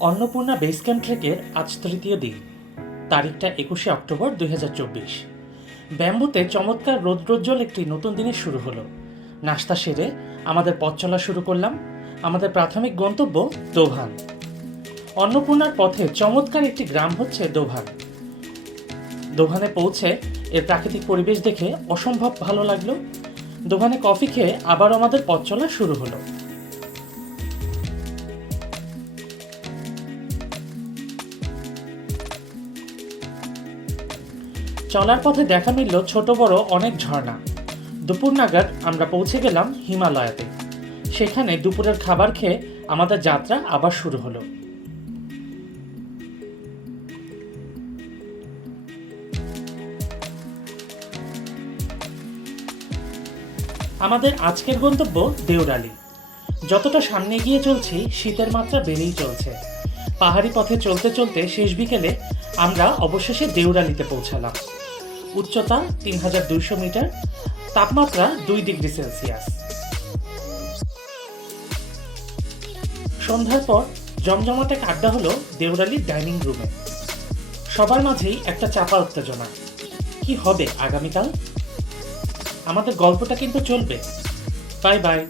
Annapurna base camp ট্রেকের আজ তৃতীয় দিন। তারিখটা 21শে অক্টোবর 2024। ব্যাম্বুতে চমৎকার রৌদ্রোজ্জ্বল একটি নতুন দিনের শুরু হলো। নাস্তা সেরে আমাদের পথ চলা শুরু করলাম। আমাদের প্রাথমিক গন্তব্য দোভান। অন্নপূর্ণার পথে চমৎকার একটি গ্রাম হচ্ছে দোভান। দোভানে পৌঁছে এর প্রাকৃতিক পরিবেশ দেখে অসম্ভব ভালো লাগলো। দোভানে কফি খেয়ে আবার আমাদের পথ চলা শুরু হলো। চলার পথে দেখা মিলল ছোট বড় অনেক ঝর্ণা। দুপুর নাগাদ আমরা পৌঁছে গেলাম হিমালয়াতে। সেখানে দুপুরের খাবার খেয়ে আমাদের যাত্রা আবার শুরু হলো। আমাদের আজকের গন্তব্য দেওরালি। যতটা সামনে এগিয়ে চলছি শীতের মাত্রা বেড়েই চলছে। পাহাড়ি পথে চলতে চলতে শেষ বিকেলে আমরা অবশেষে দেওরালিতে পৌঁছালাম। উচ্চতা 3200 মিটার, তাপমাত্রা 2 ডিগ্রি সেলসিয়াস। সন্ধ্যার পর জমজমাট এক আড্ডা হলো দেওরালির ডাইনিং রুমে। সবার মাঝেই একটা চাপা উত্তেজনা। কি হবে আগামীকাল? আমাদের গল্পটা কিন্তু চলবে। Bye bye.